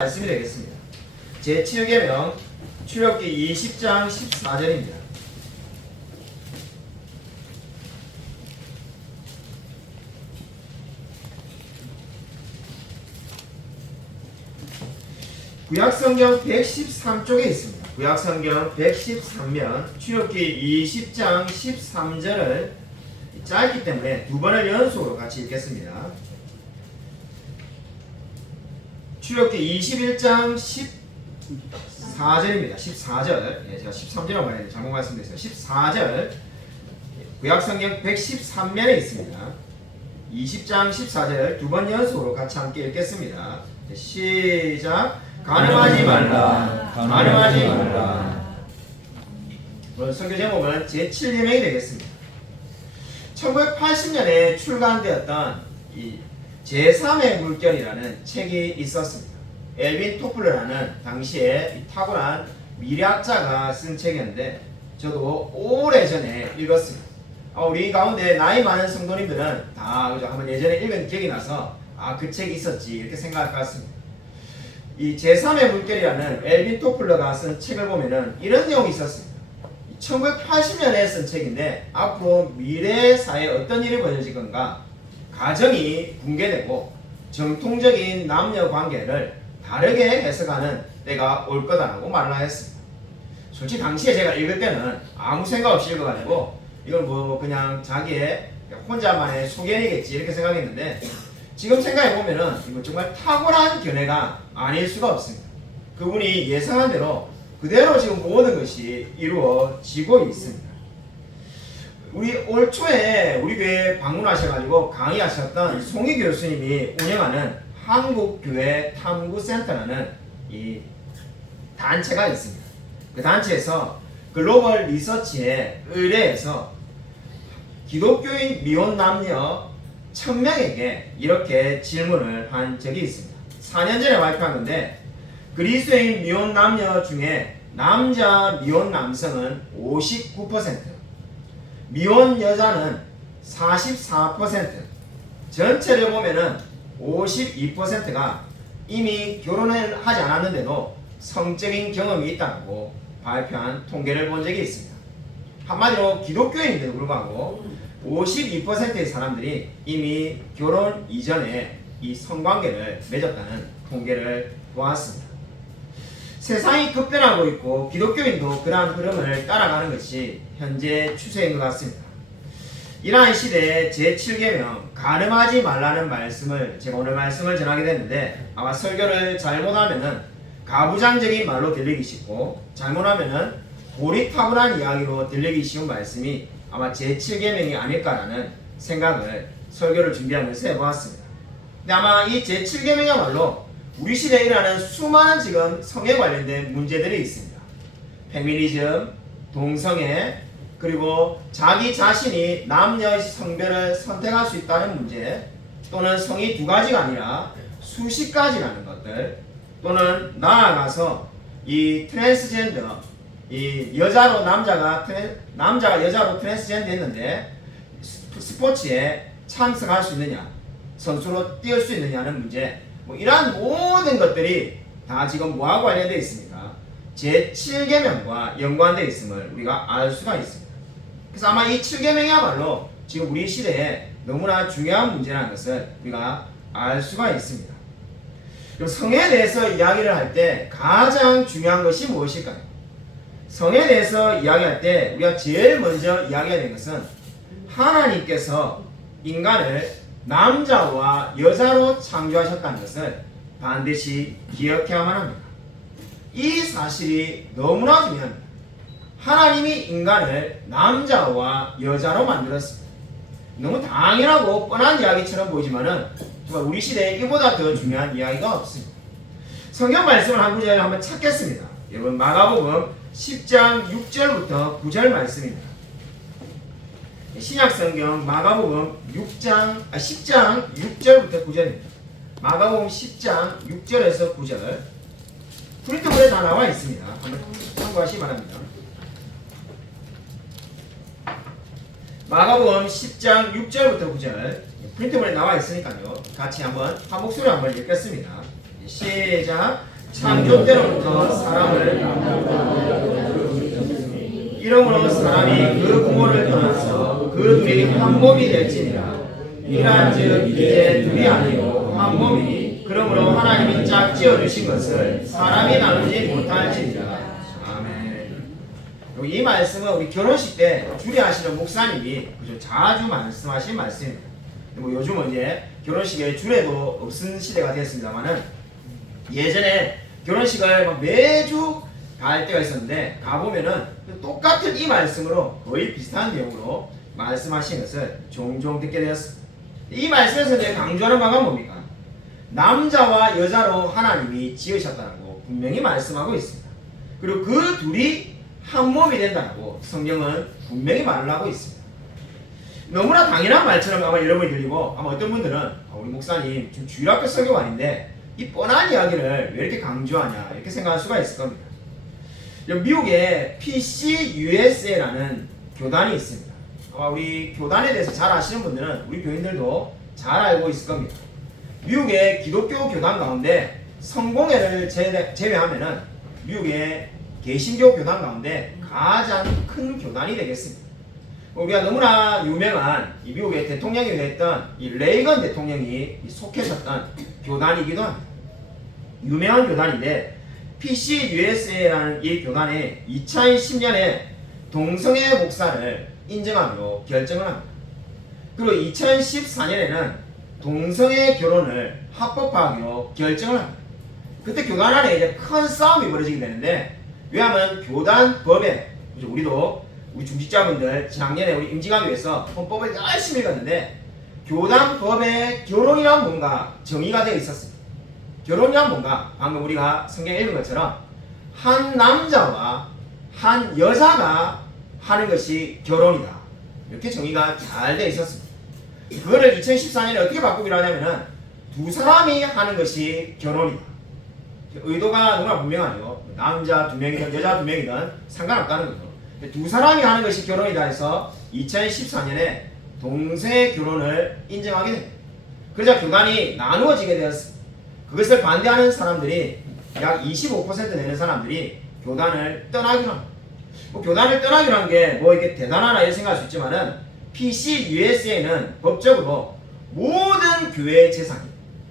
말씀이 되겠습니다. 제7계명 출애굽기 20장 14절입니다. 구약성경 113쪽에 있습니다. 구약성경 113면 출애굽기 20장 13절을 짧기 때문에 두 번을 연속으로 같이 읽겠습니다. 출애굽기 21장 14절입니다. 14절. 제가 13절이라고 말했는데 잘못 말씀드렸어요. 14절. 구약성경 113면에 있습니다. 20장 14절 두 번 연속으로 같이 함께 읽겠습니다. 시작. 간음하지 말라. 간음하지 말라. 오늘 설교 제목은 제7계명이 되겠습니다. 1980년에 출간되었던 이 제3의 물결이라는 책이 있었습니다. 엘빈 토플러라는 당시에 탁월한 미래학자가 쓴 책이었는데 저도 오래전에 읽었습니다. 우리 가운데 나이 많은 성도님들은 다 한번 예전에 읽은 기억이 나서 그 책이 있었지 이렇게 생각할 것 같습니다. 이 제3의 물결이라는 엘빈 토플러가 쓴 책을 보면은 이런 내용이 있었습니다. 1980년에 쓴 책인데 앞으로 미래 사회에 어떤 일이 벌어질 건가, 가정이 붕괴되고 정통적인 남녀 관계를 다르게 해석하는 때가 올 거다라고 말을 하였습니다. 솔직히 당시에 제가 읽을 때는 아무 생각 없이 읽어가지고 이건 뭐 그냥 자기의 혼자만의 소견이겠지 이렇게 생각했는데 지금 생각해보면은 이거 정말 탁월한 견해가 아닐 수가 없습니다. 그분이 예상한 대로 그대로 지금 모든 것이 이루어지고 있습니다. 우리 올 초에 우리 교회에 방문하셔가지고 강의하셨던 송희 교수님이 운영하는 한국교회 탐구센터라는 이 단체가 있습니다. 그 단체에서 글로벌 리서치에 의뢰해서 기독교인 미혼 남녀 1000명에게 이렇게 질문을 한 적이 있습니다. 4년 전에 발표한 건데 그리스도인 미혼 남녀 중에 남자 미혼 남성은 59%, 미혼 여자는 44%, 전체를 보면은 52%가 이미 결혼을 하지 않았는데도 성적인 경험이 있다고 발표한 통계를 본 적이 있습니다. 한마디로 기독교인인데도 불구하고 52%의 사람들이 이미 결혼 이전에 이 성관계를 맺었다는 통계를 보았습니다. 세상이 급변하고 있고 기독교인도 그러한 흐름을 따라가는 것이 현재 추세인 것 같습니다. 이러한 시대에 제7계명 간음하지 말라는 말씀을 제가 오늘 말씀을 전하게 됐는데 아마 설교를 잘못하면은 가부장적인 말로 들리기 쉽고 잘못하면은 고리타분한 이야기로 들리기 쉬운 말씀이 아마 제7계명이 아닐까라는 생각을 설교를 준비하면서 해보았습니다. 근데 아마 이 제7계명이야말로 우리 시대에 일어나는 수많은 지금 성에 관련된 문제들이 있습니다. 페미니즘, 동성애, 그리고 자기 자신이 남녀의 성별을 선택할 수 있다는 문제, 또는 성이 두 가지가 아니라 수십 가지라는 것들, 또는 나아가서 이 트랜스젠더, 이 여자로 남자가 여자로 트랜스젠더 했는데 스포츠에 참석할 수 있느냐, 선수로 뛰을 수 있느냐는 문제, 이러한 모든 것들이 다 지금 뭐와 관련되어 있습니까? 제7계명과 연관되어 있음을 우리가 알 수가 있습니다. 그래서 아마 이 7계명이야말로 지금 우리 시대에 너무나 중요한 문제라는 것을 우리가 알 수가 있습니다. 그럼 성에 대해서 이야기를 할 때 가장 중요한 것이 무엇일까요? 성에 대해서 이야기할 때 우리가 제일 먼저 이야기해야 되는 것은 하나님께서 인간을 남자와 여자로 창조하셨다는 것을 반드시 기억해야만 합니다. 이 사실이 너무나 중요합니다. 하나님이 인간을 남자와 여자로 만들었습니다. 너무 당연하고 뻔한 이야기처럼 보이지만은 정말 우리 시대에 이보다 더 중요한 이야기가 없습니다. 성경 말씀을 한 구절 한번 찾겠습니다. 여러분 마가복음 10장 6절부터 9절 말씀입니다. 신약성경 마가복음 10장 6절부터 9절입니다. 마가복음 10장 6절에서 9절 프린트본에 다 나와 있습니다. 한번 참고하시기 바랍니다. 마가복음 10장 6절부터 9절 프린트본에 나와 있으니까요. 같이 한번 한 목소리로 한번 읽겠습니다. 시작. 창조 때로부터 사람을 이러므로 사람이 그 부모를 떠나서 그 둘이 한 몸이 될지니라. 이란즉 이제 둘이 아니고 한 몸이니 그러므로 하나님이 짝 지어 주신 것을 사람이 나누지 못할지니라. 아멘. 이 말씀은 우리 결혼식 때 주례하시는 목사님이 자주 말씀하신 말씀입니다. 뭐 요즘은 이제 결혼식에 주례도 없은 시대가 되었습니다만은 예전에 결혼식을 막 매주 갈 때가 있었는데 가보면은 똑같은 이 말씀으로 거의 비슷한 내용으로 말씀하신 것을 종종 듣게 되었습니다. 이 말씀에서 이제 강조하는 바가 뭡니까? 남자와 여자로 하나님이 지으셨다고 분명히 말씀하고 있습니다. 그리고 그 둘이 한 몸이 된다고 성경은 분명히 말을 하고 있습니다. 너무나 당연한 말처럼 아마 여러분이 들리고 아마 어떤 분들은 우리 목사님 지금 주일학교 설교가 아닌데 이 뻔한 이야기를 왜 이렇게 강조하냐 이렇게 생각할 수가 있을 겁니다. 미국에 PCUSA라는 교단이 있습니다. 아마 우리 교단에 대해서 잘 아시는 분들은 우리 교인들도 잘 알고 있을 겁니다. 미국의 기독교 교단 가운데 성공회를 제외하면은 미국의 개신교 교단 가운데 가장 큰 교단이 되겠습니다. 우리가 너무나 유명한 이 미국의 대통령이 됐던 이 레이건 대통령이 속해졌던 교단이기도 합니다. 유명한 교단인데 PCUSA라는 이 교단이 2010년에 동성애 목사를 인정하기로 결정을 합니다. 그리고 2014년에는 동성애 결혼을 합법화하기로 결정을 합니다. 그때 교단 안에 이제 큰 싸움이 벌어지게 되는데 왜냐하면 교단 법에 우리 중직자분들 지난년에 우리 임직하기 위해서 헌법을 열심히 읽었는데 교단 법에 결혼이란 뭔가 정의가 되어 있었습니다. 결혼이란 뭔가 방금 우리가 성경에 읽은 것처럼 한 남자와 한 여자가 하는 것이 결혼이다. 이렇게 정의가 잘 되어 있었습니다. 그거를 2014년에 어떻게 바꾸기로 하냐면은 두 사람이 하는 것이 결혼이다. 의도가 너무나 분명하죠. 남자 두 명이든 여자 두 명이든 상관없다는 거죠. 두 사람이 하는 것이 결혼이다 해서 2014년에 동성애 결혼을 인정하게 됩니다. 그러자 교단이 나누어지게 되었습니다. 그것을 반대하는 사람들이 약 25% 되는 사람들이 교단을 떠나기로 합니다. 교단을 떠나기로 한 게 뭐 이게 대단하나 이렇게 생각할 수 있지만은 PCUSA는 법적으로 모든 교회의 재산이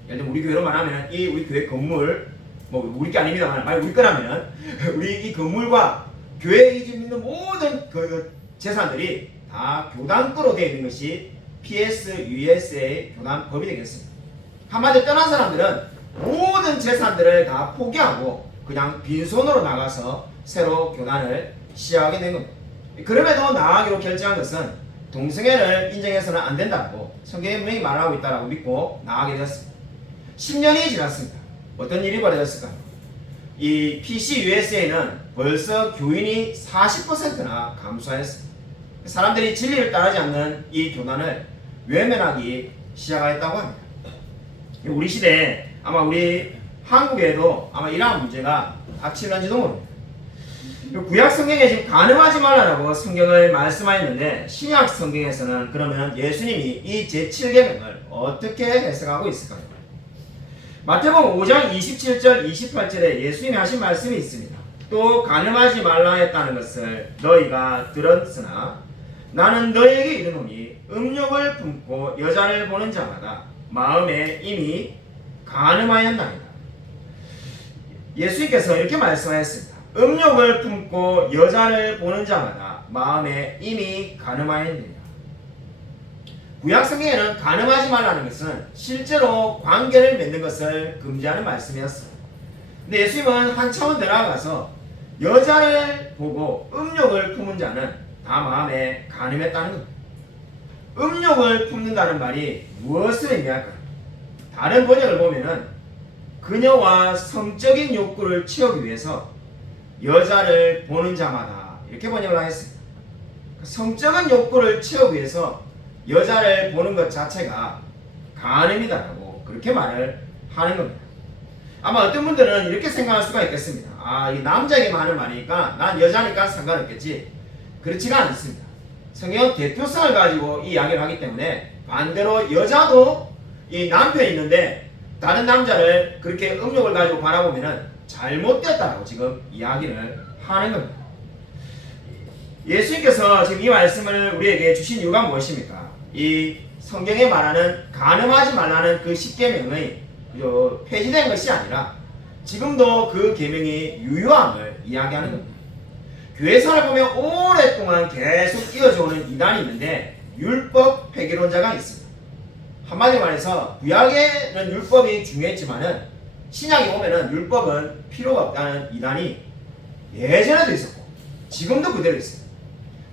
예를 들면 우리 교회로 말하면 이 우리 교회 건물 뭐 우리 게 아닙니다만 만약 우리 거라면 우리 이 건물과 교회에 있는 모든 그 재산들이 다 교단 거로 되어 있는 것이 PSUSA 교단 법이 되겠습니다. 한마디로 떠난 사람들은 모든 재산들을 다 포기하고 그냥 빈손으로 나가서 새로 교단을 시작하게 된 겁니다. 그럼에도 나아가기로 결정한 것은 동성애를 인정해서는 안 된다고 성경에 분명히 말하고 있다고 믿고 나아가게 되었습니다. 10년이 지났습니다. 어떤 일이 벌어졌을까요? 이 PCUSA는 벌써 교인이 40%나 감소했습니다. 사람들이 진리를 따르지 않는 이 교단을 외면하기 시작하였다고 합니다. 우리 시대에 아마 우리 한국에도 아마 이러한 문제가 닥칠런지도 모릅니다. 구약 성경에 지금 간음하지 말라라고 성경을 말씀하였는데 신약 성경에서는 그러면 예수님이 이 제7계명을 어떻게 해석하고 있을까요? 마태복음 5장 27절 28절에 예수님이 하신 말씀이 있습니다. 또 간음하지 말라 했다는 것을 너희가 들었으나 나는 너희에게 이르노니 음욕을 품고 여자를 보는 자마다 마음에 이미 간음하였나이다. 예수님께서 이렇게 말씀하셨습니다. 음욕을 품고 여자를 보는 자마다 마음에 이미 간음하였느니라. 구약 성경에는 간음하지 말라는 것은 실제로 관계를 맺는 것을 금지하는 말씀이었어요. 근데 예수님은 한 차원 더 나아가서 여자를 보고 음욕을 품은 자는 다 마음에 간음했다는 겁니다. 음욕을 품는다는 말이 무엇을 의미할까요? 다른 번역을 보면은 그녀와 성적인 욕구를 채우기 위해서 여자를 보는 자마다 이렇게 번역을 하겠습니다. 성적인 욕구를 채우기 위해서 여자를 보는 것 자체가 간음이다라고 그렇게 말을 하는 겁니다. 아마 어떤 분들은 이렇게 생각할 수가 있겠습니다. 이 남자에게만 하는 말이니까 난 여자니까 상관없겠지. 그렇지가 않습니다. 성경은 대표성을 가지고 이 이야기를 하기 때문에 반대로 여자도 이 남편이 있는데 다른 남자를 그렇게 음욕을 가지고 바라보면은 잘못됐다라고 지금 이야기를 하는 겁니다. 예수님께서 지금 이 말씀을 우리에게 주신 이유가 무엇입니까? 이 성경에 말하는 간음하지 말라는 그 십계명의 폐지된 것이 아니라 지금도 그 계명이 유효함을 이야기하는 겁니다. 교회사를 보면 오랫동안 계속 이어져 오는 이단이 있는데 율법 폐기론자가 있습니다. 한마디로 말해서 구약에는 율법이 중요했지만은 신약에 오면은 율법은 필요가 없다는 이단이 예전에도 있었고 지금도 그대로 있습니다.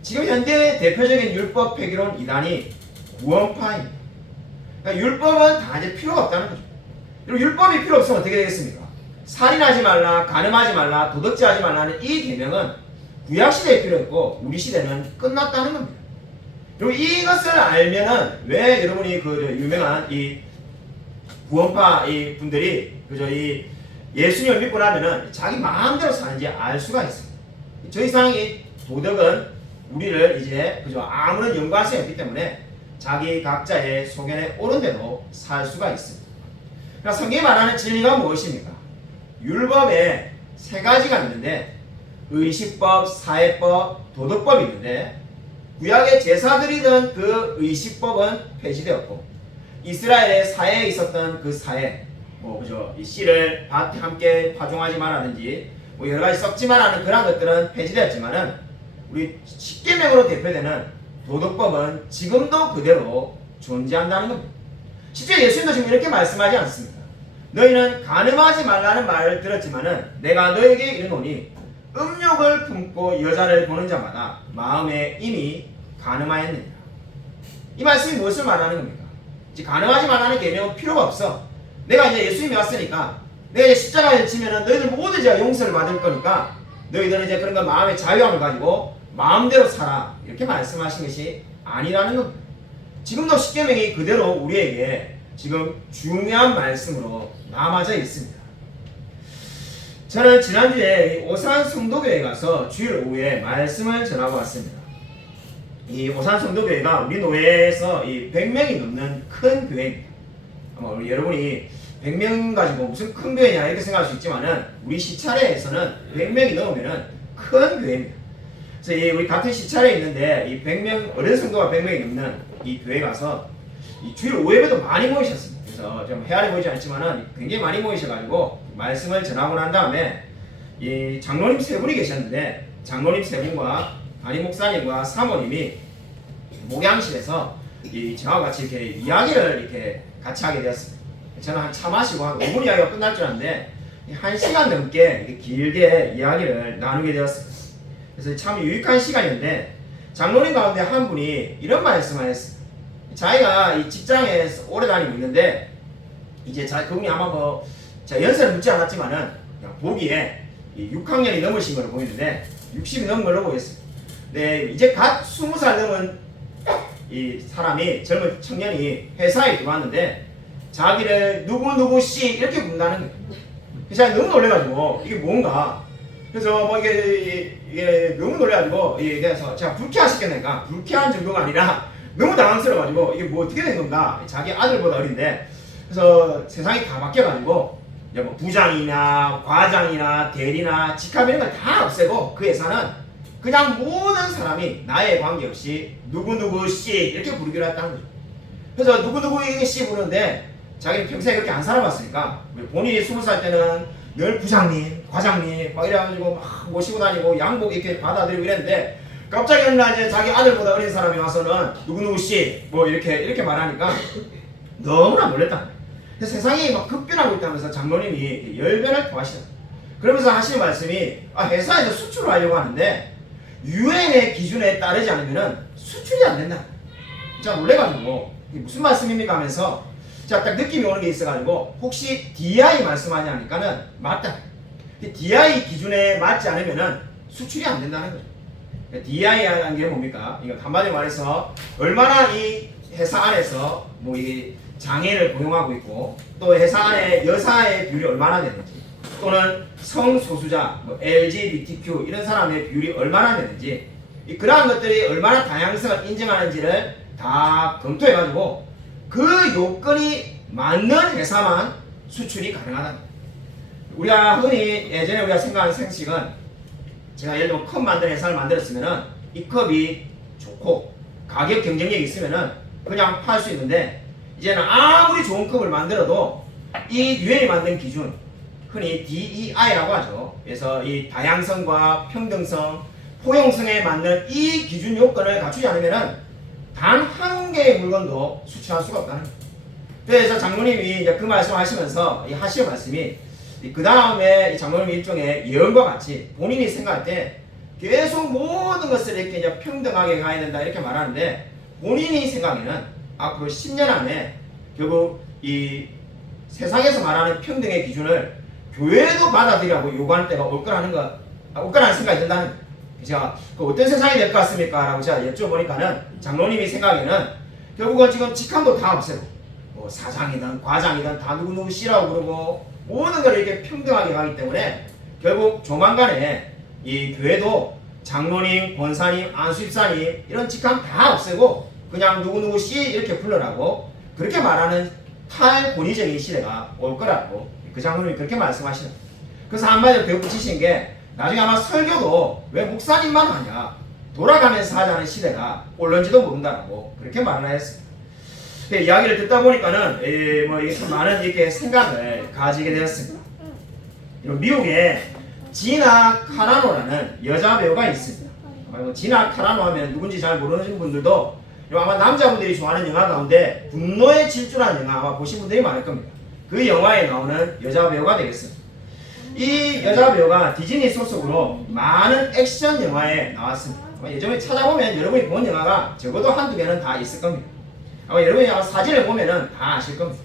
지금 현대 대표적인 율법 폐기론 이단이 구원파입니다. 그러니까 율법은 다 이제 필요가 없다는 거죠. 그리고 율법이 필요 없으면 어떻게 되겠습니까? 살인하지 말라, 간음하지 말라, 도덕질하지 말라는 이 계명은 구약 시대에 필요했고 우리 시대는 끝났다는 겁니다. 그리고 이것을 알면은 왜 여러분이 그 유명한 이 구원파 이 분들이 그저 이 예수님을 믿고 나면은 자기 마음대로 사는지 알 수가 있습니다. 저 이상 이 도덕은 우리를 이제 그저 아무런 연관성이 없기 때문에 자기 각자의 소견에 옳은 대로 살 수가 있습니다. 그러니까 성경이 말하는 진리가 무엇입니까? 율법에 세 가지가 있는데 의식법, 사회법, 도덕법이 있는데 구약의 제사드리던 그 의식법은 폐지되었고 이스라엘의 사회에 있었던 그 사회 그죠 이 씨를 밭에 함께 파종하지 말라든지 여러 가지 썩지 말라는 그런 것들은 폐지되었지만은 우리 십계명으로 대표되는 도덕법은 지금도 그대로 존재한다는 겁니다. 실제 예수님도 지금 이렇게 말씀하지 않습니다. 너희는 간음하지 말라는 말을 들었지만은 내가 너에게 이르노니 음욕을 품고 여자를 보는 자마다 마음에 이미 간음하였느니라. 이 말씀이 무엇을 말하는 겁니까? 이제 간음하지 말라는 계명은 필요가 없어. 내가 이제 예수님이 왔으니까 내가 이제 십자가에 지면은 너희들 모두 제가 용서를 받을 거니까 너희들은 이제 그런 거 마음의 자유함을 가지고 마음대로 살아 이렇게 말씀하신 것이 아니라는 겁니다. 지금도 십계명이 그대로 우리에게 지금 중요한 말씀으로 남아져 있습니다. 저는 지난주에 오산 성도교회에 가서 주일 오후에 말씀을 전하고 왔습니다. 이 오산 성도교회가 우리 노회에서 이 100명이 넘는 큰 교회입니다. 아마 우리 여러분이 100명 가지고 무슨 큰 교회냐 이렇게 생각할 수 있지만은 우리 시차례에서는 100명이 넘으면은 큰 교회입니다. 그래서 이 우리 같은 시차례에 있는데 이 100명 어른 성도가 100명이 넘는 이 교회 가서 이 주일 오후 예배도 많이 모이셨습니다. 그래서 좀 헤아려 보이지 않지만은 굉장히 많이 모이셔가지고 말씀을 전하고 난 다음에 이 장로님 세 분이 계셨는데 장로님 세 분과 담임 목사님과 사모님이 목양실에서 이 저와 같이 이렇게 이야기를 이렇게 같이 하게 되었습니다. 저는 한 차 마시고 한 5분 이야기가 끝날 줄 알았는데 1시간 넘게 이렇게 길게 이야기를 나누게 되었습니다. 그래서 참 유익한 시간이었는데 장로님 가운데 한 분이 이런 말씀을 했습니다. 자기가 이 직장에 오래 다니고 있는데 이제 그분이 아마 연세를 묻지 않았지만은 그냥 보기에 6학년이 넘으신 걸로 보이는데 60이 넘은 걸로 보였습니다. 네, 이제 갓 20살 넘은 이 사람이 젊은 청년이 회사에 들어왔는데 자기를 누구누구씨 이렇게 부른다는 거예요. 그래서 너무 놀래가지고 이게 뭔가 그래서 이게 너무 놀래가지고 그래서 제가 불쾌하시겠는가 불쾌한 정도가 아니라 너무 당황스러워가지고 이게 뭐 어떻게 된 건가 자기 아들보다 어린데 그래서 세상이 다 바뀌어가지고 뭐 부장이나 과장이나 대리나 직함 이런 걸 다 없애고 그 회사는 그냥 모든 사람이 나에 관계없이 누구누구씨 이렇게 부르기로 했다는 거죠. 그래서 누구누구씨 부르는데 자기는 평생에 그렇게 안 살아봤으니까 본인이 20살 때는 늘 부장님, 과장님 막 이래가지고 막 모시고 다니고 양복 이렇게 받아들이고 이랬는데 갑자기 어느 날 이제 자기 아들보다 어린 사람이 와서는 누구누구씨 뭐 이렇게 말하니까 너무나 놀랬다. 세상이 막 급변하고 있다면서 장로님이 열변을 토하시다. 그러면서 하시는 말씀이 회사에서 수출을 하려고 하는데 유엔의 기준에 따르지 않으면 수출이 안 된다. 자 놀래가지고 이게 무슨 말씀입니까 하면서 자 딱 느낌이 오는 게 있어가지고 혹시 DI 말씀하냐 하니까는 맞다. DI 기준에 맞지 않으면은 수출이 안 된다는 거죠. DI라는 게 뭡니까? 이거 한마디로 말해서 얼마나 이 회사 안에서 뭐 이 장애를 고용하고 있고 또 회사 안에 여사의 비율이 얼마나 되는지 또는 성소수자, 뭐 LGBTQ 이런 사람의 비율이 얼마나 되는지 그러한 것들이 얼마나 다양성을 인정하는지를 다 검토해가지고 그 요건이 맞는 회사만 수출이 가능하다. 우리가 흔히 예전에 우리가 생각하는 생식은 제가 예를 들어 컵 만드는 회사를 만들었으면은 이 컵이 좋고 가격 경쟁력이 있으면은 그냥 팔 수 있는데 이제는 아무리 좋은 컵을 만들어도 이 유엔이 만든 기준 흔히 DEI라고 하죠. 그래서 이 다양성과 평등성, 포용성에 맞는 이 기준 요건을 갖추지 않으면은 단 한 개의 물건도 수출할 수가 없다는 거예요. 그래서 장로님이 이제 그 말씀하시면서 하시는 말씀이 그 다음에 장로님이 일종의 예언과 같이 본인이 생각할 때 계속 모든 것을 이렇게 이제 평등하게 가야 된다 이렇게 말하는데 본인이 생각에는 앞으로 10년 안에 결국 이 세상에서 말하는 평등의 기준을 교회도 받아들이라고 요구하는 때가 올 거라는 생각이 든다는 거예요. 제가 어떤 세상이 될 것 같습니까? 라고 제가 여쭤보니까는 장로님이 생각에는 결국은 지금 직함도 다 없애고 뭐 사장이든 과장이든 다 누구누구 씨라고 그러고 모든 걸 이렇게 평등하게 가기 때문에 결국 조만간에 이 교회도 장로님, 권사님, 안수집사님 이런 직함 다 없애고 그냥 누구누구 씨 이렇게 불러라고 그렇게 말하는 탈권위적인 시대가 올 거라고 그 장로님이 그렇게 말씀하시는 거예요. 그래서 한마디로 덧붙이신 게 나중에 아마 설교도 왜 목사님만 하냐 돌아가면서 하자는 시대가 올런지도 모른다라고 그렇게 말을 했습니다. 이야기를 듣다 보니까는 뭐 이게 참 많은 이렇게 생각을 가지게 되었습니다. 미국에 지나 카라노라는 여자 배우가 있습니다. 지나 카라노 하면 누군지 잘 모르는 분들도 아마 남자분들이 좋아하는 영화 가운데 분노의 질주라는 영화 아마 보신 분들이 많을 겁니다. 그 영화에 나오는 여자 배우가 되겠습니다. 이 여자 배우가 디즈니 소속으로 많은 액션 영화에 나왔습니다. 예전에 찾아보면 여러분이 본 영화가 적어도 한두 개는 다 있을 겁니다. 아마 여러분이 아마 사진을 보면은 다 아실 겁니다.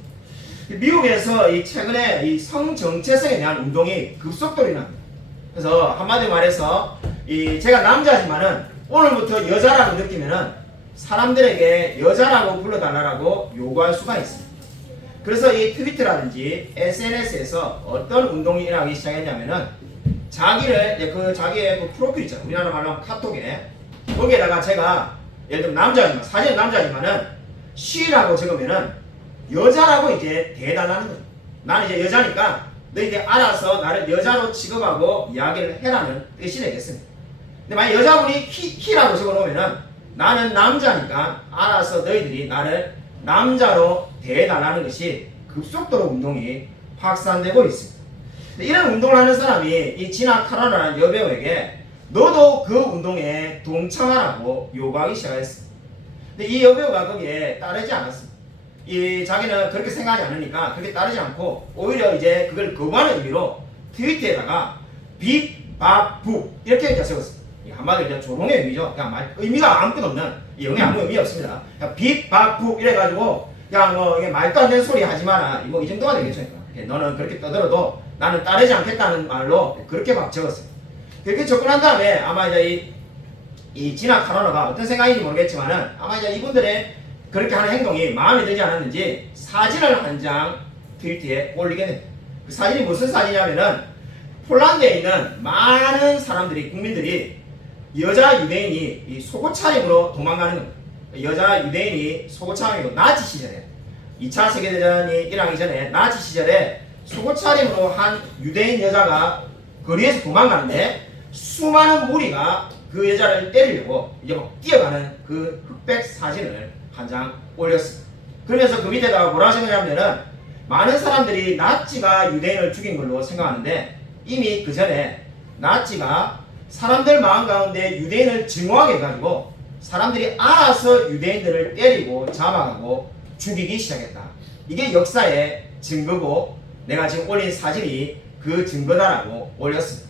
미국에서 이 최근에 이 성정체성에 대한 운동이 급속도로 일어납니다. 그래서 한마디로 말해서 제가 남자지만은 오늘부터 여자라고 느끼면은 사람들에게 여자라고 불러달라고 요구할 수가 있습니다. 그래서 이 트위터라든지 SNS에서 어떤 운동이 일어나기 시작했냐면은 자기의 그 프로필 있잖아요. 우리나라 말로 하면 카톡에 거기에다가 제가 예를 들면 남자지만 사진은 남자지만은 she라고 적으면은 여자라고 이제 대해달라는 거예요. 나는 이제 여자니까 너희들 알아서 나를 여자로 취급하고 이야기를 해라는 뜻이 되겠습니다. 근데 만약 여자분이 he라고 적어놓으면은 나는 남자니까 알아서 너희들이 나를 남자로 대해달라는 것이 급속도로 운동이 확산되고 있습니다. 이런 운동을 하는 사람이 이 지나 카라라는 여배우에게 너도 그 운동에 동참하라고 요구하기 시작했습니다. 근데 이 여배우가 거기에 따르지 않았습니다. 자기는 그렇게 생각하지 않으니까 그렇게 따르지 않고 오히려 이제 그걸 거부하는 의미로 트위터에다가 빅바북 이렇게 적었습니다. 한마디로 이제 조롱의 의미죠. 그냥 의미가 아무것도 없는 영어에 아무 의미 없습니다. 빅바북 이래가지고 그냥 뭐 이게 말도 안 되는 소리 하지 마라. 이 정도가 되겠죠. 너는 그렇게 떠들어도 나는 따르지 않겠다는 말로 그렇게 막 적었어요. 그렇게 접근한 다음에 아마 이제 이 지나 카로나가 어떤 생각인지 모르겠지만은 아마 이제 이분들의 그렇게 하는 행동이 마음에 들지 않았는지 사진을 한 장 트위터에 올리게 됩니다. 그 사진이 무슨 사진이냐면은 폴란드에 있는 많은 사람들이 국민들이 여자 유대인이 이 속옷 차림으로 도망가는 겁니다. 여자 유대인이 속옷 차림으로 나치 시절에 2차 세계대전이 일어나기 전에 나치 시절에 속옷 차림으로 한 유대인 여자가 거리에서 도망가는데 수많은 무리가 그 여자를 때리려고 이제 막 뛰어가는 그 흑백 사진을 한 장 올렸습니다. 그러면서 그 밑에다가 뭐라 하셨냐면은 많은 사람들이 나치가 유대인을 죽인 걸로 생각하는데 이미 그 전에 나치가 사람들 마음 가운데 유대인을 증오하게 해가지고 사람들이 알아서 유대인들을 때리고 잡아가고 죽이기 시작했다. 이게 역사의 증거고 내가 지금 올린 사진이 그 증거다라고 올렸습니다.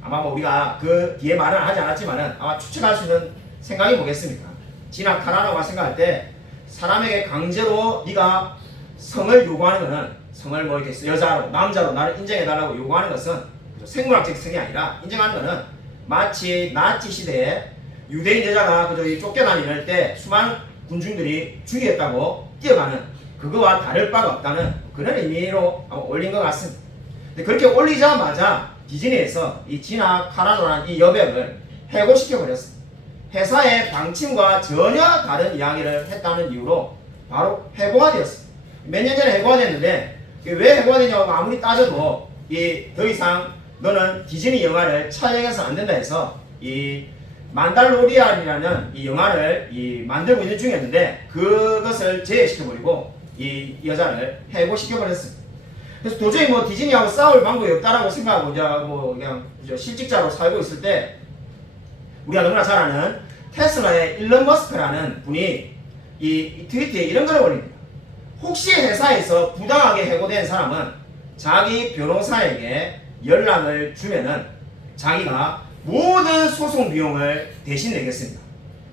아마 뭐 우리가 그 뒤에 말은 하지 않았지만은 아마 추측할 수 있는 생각이 뭐겠습니까? 지나 카라노가 생각할 때 사람에게 강제로 네가 성을 요구하는 것은 성을 뭐 이렇게 여자로 남자로 나를 인정해달라고 요구하는 것은 생물학적 성이 아니라 인정하는 것은 마치 나치 시대에 유대인 여자가 그저 쫓겨다니는 때 수많은 군중들이 죽이겠다고 뛰어가는 그거와 다를 바가 없다는 그런 의미로 올린 것 같습니다. 근데 그렇게 올리자마자 디즈니에서 이 지나 카라노라는 이 여백을 해고시켜버렸습니다. 회사의 방침과 전혀 다른 이야기를 했다는 이유로 바로 해고가 되었습니다. 몇 년 전에 해고가 됐는데 왜 해고가 되냐고 아무리 따져도 더 이상 너는 디즈니 영화를 촬영해서 안 된다 해서 이 만달로리안이라는 이 영화를 만들고 있는 중이었는데 그것을 제외시켜버리고 이 여자를 해고시켜버렸습니다. 그래서 도저히 뭐 디즈니하고 싸울 방법이 없다라고 생각하고 이제 뭐 그냥 실직자로 살고 있을 때 우리가 너무나 잘 아는 테슬라의 일론 머스크라는 분이 이 트위터에 이런 글을 올립니다. 혹시 회사에서 부당하게 해고된 사람은 자기 변호사에게 연락을 주면은 자기가 모든 소송 비용을 대신 내겠습니다.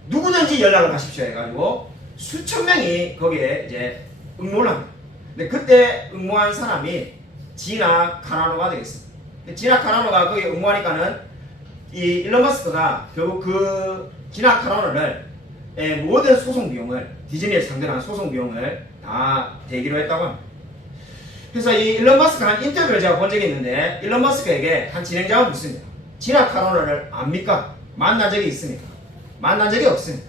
누구든지 연락을 하십시오 해가지고 수천 명이 거기에 이제 응모를 합니다. 근데 그때 응모한 사람이 지나 카라노가 되겠습니다. 지나 카라노가 거기에 응모하니까는 이 일론 머스크가 결국 그 지나 카라노를 모든 소송 비용을 디즈니를 상대로 한 소송 비용을 다 대기로 했다고 합니다. 그래서 이 일론 머스크가 한 인터뷰를 제가 본 적이 있는데 일론 머스크에게 한 진행자가 묻습니다. 지나 카로나를 압니까? 만난 적이 있습니까? 만난 적이 없습니다.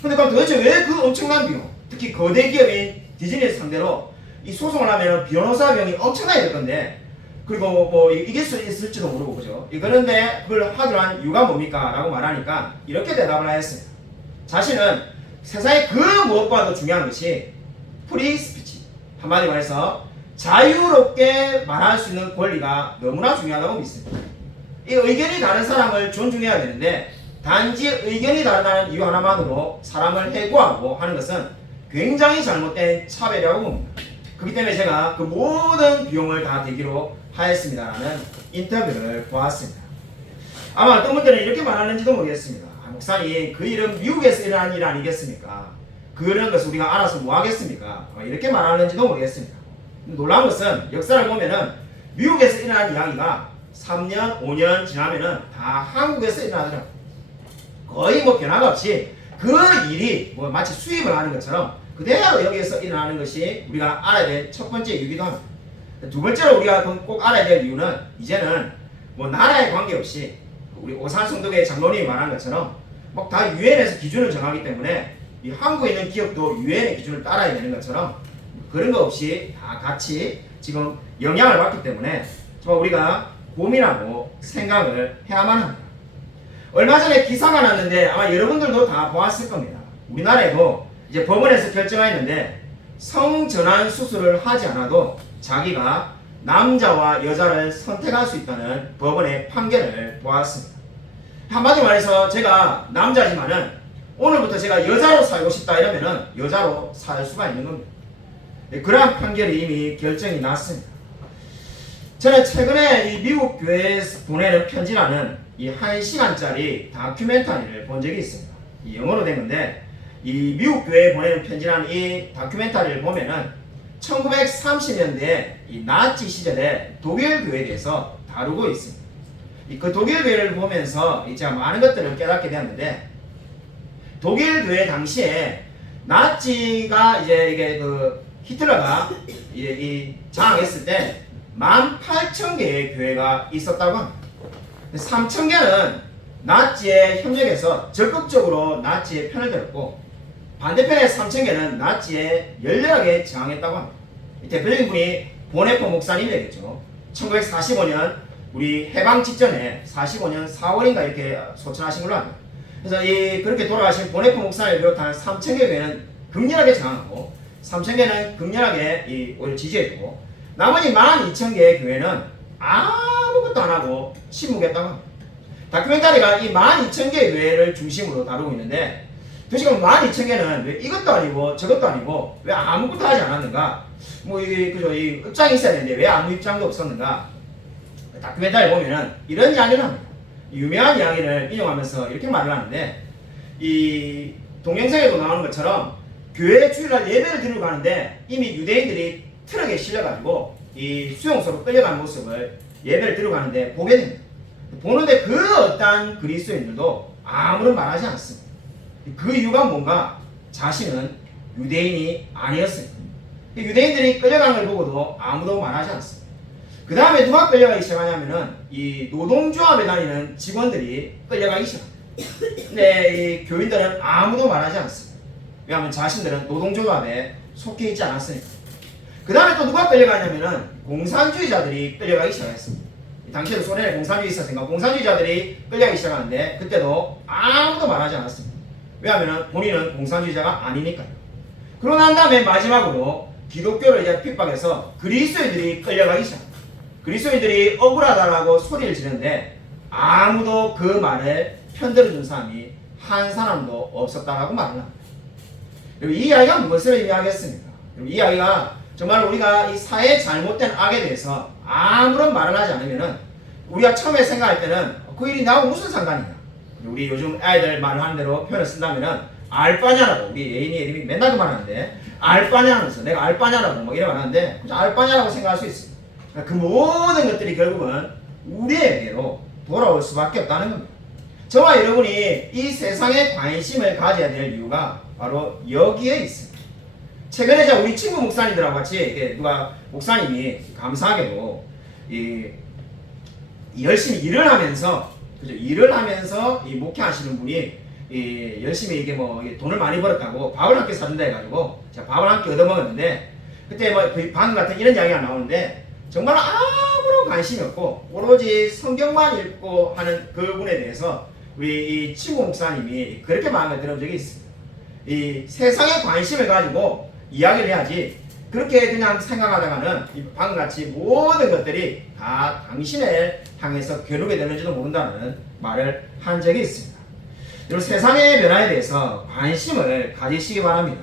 근데 그럼 도대체 왜 그 엄청난 비용, 특히 거대 기업인 디즈니를 상대로 이 소송을 하면 변호사 비용이 엄청나게 될 건데 그리고 뭐 이길 수 있을지도 모르고 그죠? 그런데 그걸 하기로 한 이유가 뭡니까? 라고 말하니까 이렇게 대답을 하였습니다. 자신은 세상에 그 무엇보다도 중요한 것이 프리 스피치, 한마디로 말해서 자유롭게 말할 수 있는 권리가 너무나 중요하다고 믿습니다. 이 의견이 다른 사람을 존중해야 되는데 단지 의견이 다르다는 이유 하나만으로 사람을 해고하고 하는 것은 굉장히 잘못된 차별이라고 봅니다. 그렇기 때문에 제가 그 모든 비용을 다 대기로 하였습니다라는 인터뷰를 보았습니다. 아마 어떤 분들은 이렇게 말하는지도 모르겠습니다. 목사님, 그 일은 미국에서 일어난 일 아니겠습니까? 그런 것을 우리가 알아서 뭐 하겠습니까? 이렇게 말하는지도 모르겠습니다. 놀라운 것은 역사를 보면은 미국에서 일어난 이야기가 3년, 5년 지나면은 다 한국에서 일어나더라고요. 거의 뭐 변화가 없이 그 일이 뭐 마치 수입을 하는 것처럼 그대로 여기에서 일어나는 것이 우리가 알아야 될 첫 번째 이유기도 합니다. 두 번째로 우리가 꼭 알아야 될 이유는 이제는 뭐 나라에 관계없이 우리 오산성덕의 장로님이 말한 것처럼 막 다 유엔에서 기준을 정하기 때문에 이 한국에 있는 기업도 유엔의 기준을 따라야 되는 것처럼 그런 거 없이 다 같이 지금 영향을 받기 때문에 정말 우리가 고민하고 생각을 해야만 합니다. 얼마 전에 기사가 났는데 아마 여러분들도 다 보았을 겁니다. 우리나라에도 이제 법원에서 결정했는데 성전환 수술을 하지 않아도 자기가 남자와 여자를 선택할 수 있다는 법원의 판결을 보았습니다. 한마디로 말해서 제가 남자지만은 오늘부터 제가 여자로 살고 싶다 이러면은 여자로 살 수가 있는 겁니다. 그러한 판결이 이미 결정이 났습니다. 저는 최근에 이 미국 교회에서 보내는 편지라는 이 1시간짜리 다큐멘터리를 본 적이 있습니다. 이 영어로 된 건데 이 미국 교회에 보내는 편지라는 이 다큐멘터리를 보면은 1930년대에 이 나치 시절에 독일 교회에 대해서 다루고 있습니다. 그 독일 교회를 보면서 제가 많은 것들을 깨닫게 되었는데 독일 교회 당시에 나치가 이제 이게 그 히틀러가 이 장악했을 때 18,000개의 교회가 있었다고 합니다. 3,000개는 나치에 협력해서 적극적으로 나치의 편을 들었고 반대편의 3,000개는 나치에 열렬하게 저항했다고 합니다. 대표적인 분이 보네포 목사님이 되겠죠. 1945년 우리 해방 직전에 45년 4월인가 이렇게 소천하신 걸로 합니다. 그래서 그렇게 돌아가신 보네포 목사를 비롯한 3,000개 교회는 극렬하게 저항하고 3,000개는 극렬하게 지지해주고 나머지 12,000개의 교회는 아무것도 안 하고 침묵했다고 합니다. 다큐멘터리가 이 12,000개의 교회를 중심으로 다루고 있는데 도대체 12,000개는 왜 이것도 아니고 저것도 아니고 왜 아무것도 하지 않았는가? 뭐 그죠? 이 입장이 있어야 되는데 왜 아무 입장도 없었는가? 다큐멘터리 보면은 이런 이야기를 합니다. 유명한 이야기를 인용하면서 이렇게 말을 하는데 이 동영상에도 나오는 것처럼 교회 주일날 예배를 드리러 가는데 이미 유대인들이 트럭에 실려가지고 이 수용소로 끌려가는 모습을 예배를 드리러 가는데 보게 됩니다. 보는데 그 어떤 그리스도인들도 아무런 말하지 않습니다. 그 이유가 뭔가 자신은 유대인이 아니었습니다. 유대인들이 끌려가는 걸 보고도 아무도 말하지 않습니다. 그 다음에 누가 끌려가기 시작하냐면은 이 노동조합에 다니는 직원들이 끌려가기 시작합니다. 근데 이 교인들은 아무도 말하지 않습니다. 왜냐하면 자신들은 노동조합에 속해 있지 않았으니까. 그 다음에 또 누가 끌려가냐면은 공산주의자들이 끌려가기 시작했습니다. 당시에도 소련에 공산주의 있었으니까 공산주의자들이 끌려가기 시작하는데 그때도 아무도 말하지 않았습니다. 왜냐하면 본인은 공산주의자가 아니니까요. 그러고 난 다음에 마지막으로 기독교를 이제 핍박해서 그리스도인들이 끌려가기 시작합니다. 그리스도인들이 억울하다라고 소리를 지르는데 아무도 그 말에 편들어준 사람이 한 사람도 없었다라고 말을 합니다. 그리고 이 이야기가 무엇을 의미하겠습니까? 이 이야기가 정말 우리가 이 사회의 잘못된 악에 대해서 아무런 말을 하지 않으면은 우리가 처음에 생각할 때는 그 일이 나하고 무슨 상관이냐. 우리 요즘 아이들 말을 하는 대로 표현을 쓴다면은 알바냐라고, 우리 예인이 이름이 맨날 그 말하는데 알바냐면서 내가 알바냐라고 뭐 이래 말하는데 알바냐라고 생각할 수 있습니다. 그 모든 것들이 결국은 우리에게로 돌아올 수밖에 없다는 겁니다. 저와 여러분이 이 세상에 관심을 가져야 될 이유가 바로 여기에 있습니다. 최근에 우리 친구 목사님들하고 같이 누가 목사님이 감사하게도 열심히 일을 하면서 그죠? 일을 하면서 이 목회하시는 분이 열심히 이게 뭐 돈을 많이 벌었다고 밥을 한 끼 사준다 해가지고 제가 밥을 한 끼 얻어먹었는데 그때 뭐 방금 같은 이런 이야기가 나오는데 정말 아무런 관심이 없고 오로지 성경만 읽고 하는 그분에 대해서 우리 이 친구 목사님이 그렇게 마음에 들은 적이 있습니다. 이 세상에 관심을 가지고 이야기를 해야지 그렇게 그냥 생각하다가는 방금 같이 모든 것들이 다 당신을 향해서 겨누게 되는지도 모른다는 말을 한 적이 있습니다. 그리고 세상의 변화에 대해서 관심을 가지시기 바랍니다.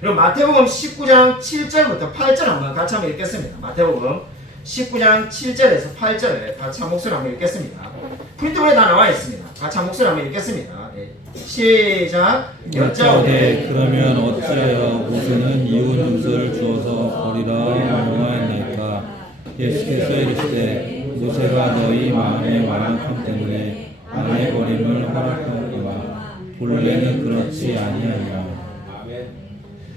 그리고 마태복음 19장 7절부터 8절 한번 같이 한번 읽겠습니다. 마태복음 19장 7절에서 8절에 같이 한 목소리 한번 읽겠습니다. 프린트본에 다 나와 있습니다. 같이 한 목소리 한번 읽겠습니다. 시작. 여짜오되 그러면 어찌하여 모세는 이혼 증서를 주어서 버리라 명하였나이까. 예수께서 이르시되 모세가 너희 마음의 완악함 때문에 아내 버림을 허락하오니와 본래는 그렇지 아니하니라.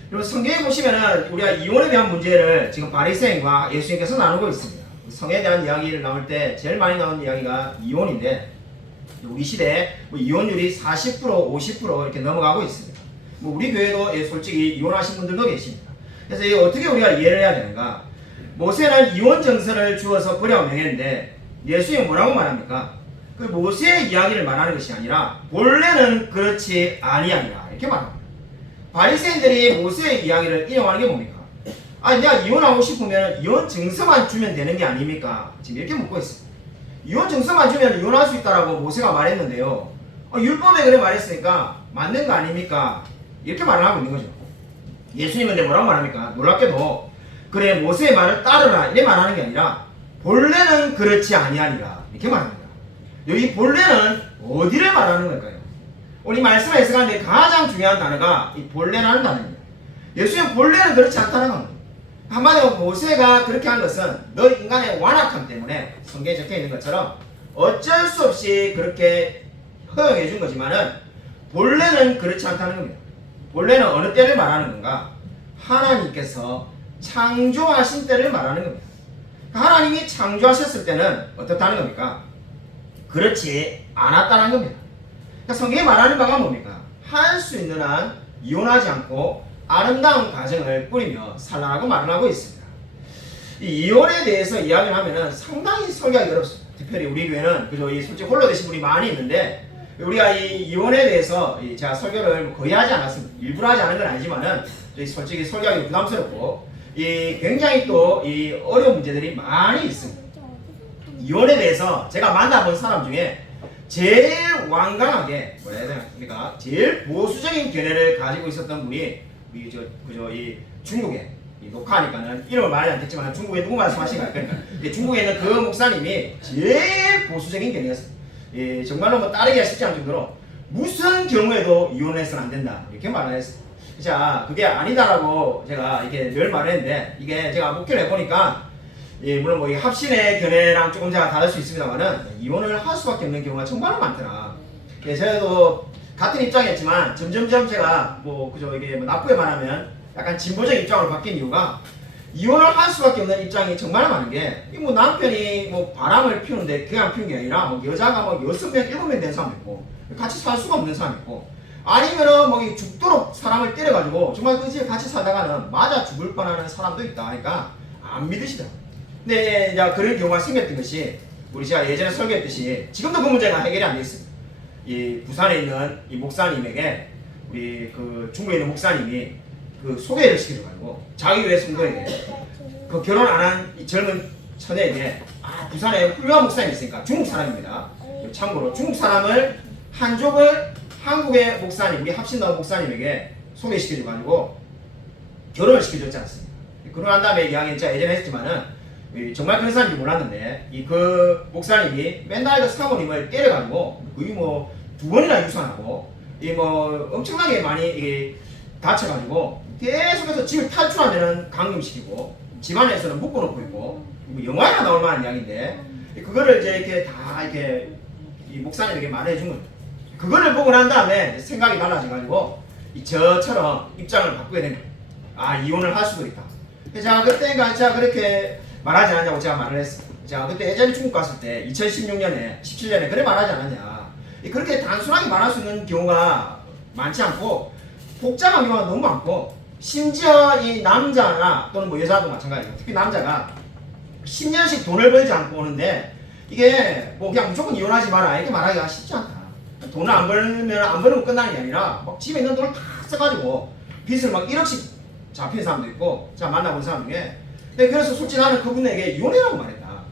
그리고 성경에 보시면은 우리가 이혼에 대한 문제를 지금 바리새인과 예수님께서 나누고 있습니다. 성에 대한 이야기를 나올 때 제일 많이 나오는 이야기가 이혼인데 우리 시대에 이혼율이 40% 50% 이렇게 넘어가고 있습니다. 우리 교회도 솔직히 이혼하신 분들도 계십니다. 그래서 이게 어떻게 우리가 이해를 해야 되는가? 모세는 이혼 정서를 주어서 버려 명했는데 예수님은 뭐라고 말합니까? 그 모세의 이야기를 말하는 것이 아니라 본래는 그렇지 아니하니라 이렇게 말합니다. 바리새인들이 모세의 이야기를 인용하는 게 뭡니까? 아니 내가 이혼하고 싶으면 이혼 증서만 주면 되는 게 아닙니까? 지금 이렇게 묻고 있습니다. 이혼 증서만 주면 이혼할 수 있다라고 모세가 말했는데요. 율법에 그래 말했으니까 맞는 거 아닙니까? 이렇게 말을 하고 있는 거죠. 예수님은 근데 뭐라고 말합니까? 놀랍게도 그래 모세의 말을 따르라 이렇게 말하는 게 아니라 본래는 그렇지 아니하니라 이렇게 말합니다. 여기 본래는 어디를 말하는 걸까요? 오늘 이 말씀을 해석하는데 가장 중요한 단어가 이 본래라는 단어입니다. 예수님은 본래는 그렇지 않다는 겁니다. 한마디로 모세가 그렇게 한 것은 너 인간의 완악함 때문에 성경에 적혀 있는 것처럼 어쩔 수 없이 그렇게 허용해 준 거지만은 본래는 그렇지 않다는 겁니다. 본래는 어느 때를 말하는 건가? 하나님께서 창조하신 때를 말하는 겁니다. 하나님이 창조하셨을 때는 어떻다는 겁니까? 그렇지 않았다는 겁니다. 그러니까 성경이 말하는 바가 뭡니까? 할 수 있는 한 이혼하지 않고 아름다운 가정을 꾸리며 살라고 말을 하고 있습니다. 이 이혼에 대해서 이야기를 하면은 상당히 설교하기 어렵습니다. 특별히 우리 교회는 그저 솔직히 홀로 되신 분이 많이 있는데 우리가 이 이혼에 대해서 제가 설교를 거의 하지 않았습니다. 일부러 하지 않은 건 아니지만은 솔직히 설교하기 부담스럽고 굉장히 또 어려운 문제들이 많이 있습니다. 이혼에 대해서 제가 만나본 사람 중에 제일 완강하게 뭐라 해야 되나 제일 보수적인 견해를 가지고 있었던 분이 이 중국에 녹화하니까는 이름을 말하지 않겠지만 중국에 누구 말씀하신가 그러니까 중국에 있는 그 목사님이 제일 보수적인 견해였습니다. 정말로 뭐 따르기가 쉽지 않을 정도로 무슨 경우에도 이혼해서는 안 된다 이렇게 말을 했습니다. 자 그게 아니다라고 제가 이렇게 늘 말했는데 이게 제가 목회를 해보니까 물론 뭐 합신의 견해랑 조금 제가 다를 수 있습니다만은 이혼을 할 수밖에 없는 경우가 정말 많더라. 저도 같은 입장이었지만 점점점 제가 이게 나쁘게 말하면 약간 진보적 입장으로 바뀐 이유가 이혼을 할 수밖에 없는 입장이 정말 많은 게 남편이 바람을 피우는데 그게 안 피우는 게 아니라 여자가 6명 7명 된 사람도 있고 같이 살 수가 없는 사람이 있고 아니면은 뭐 죽도록 사람을 때려가지고 정말 그 집에 같이 살다가는 맞아 죽을 뻔하는 사람도 있다. 그러니까 안 믿으시다. 근데 이제 그런 경우가 생겼던 것이 우리 제가 예전에 설계했듯이 지금도 그 문제가 해결이 안 돼 있습니다. 이 부산에 있는 이 목사님에게 우리 그 중국에 있는 목사님이 그 소개를 시켜줘가지고 자기 외 성도에게 그 결혼 안 한 이 젊은 처녀에게 부산에 훌륭한 목사님이 있으니까 중국 사람입니다. 참고로 중국 사람을 한족을 한국의 목사님, 우리 합신당 목사님에게 소개시켜줘가지고 결혼을 시켜줬지 않습니까? 결혼한 다음에 이야기는 제가 예전에 했지만은 정말 그런 사람인지 몰랐는데 그 목사님이 맨날 그 사모님을 때려가지고 거의 뭐 2번이나 유산하고 뭐 엄청나게 많이 다쳐가지고 계속해서 집을 탈출하면 감금시키고 집안에서는 묶어놓고 있고 뭐 영화에나 나올 만한 이야기인데 그거를 이제 이렇게 다 이렇게 이 목사님에게 말해준 거예요. 그거를 보고 난 다음에 생각이 달라져가지고 저처럼 입장을 바꾸게 된 거예요. 이혼을 할 수도 있다. 자, 그때가 제가 그렇게 말하지 않냐고 제가 말을 했어요. 자, 그때 예전에 중국 갔을 때 2016년에 17년에 그래 말하지 않았냐. 그렇게 단순하게 말할 수 있는 경우가 많지 않고 복잡한 경우가 너무 많고 심지어 이 남자나 또는 뭐 여자도 마찬가지예요. 특히 남자가 10년씩 돈을 벌지 않고 오는데 이게 뭐 그냥 무조건 이혼하지 마라 이렇게 말하기가 쉽지 않다. 돈을 안 벌면 안 벌면 끝나는 게 아니라 막 집에 있는 돈을 다 써가지고 빚을 막 1억씩 잡힌 사람도 있고 제가 만나본 사람 중에 그래서 솔직히 나는 그분에게 이혼해라고 말했다.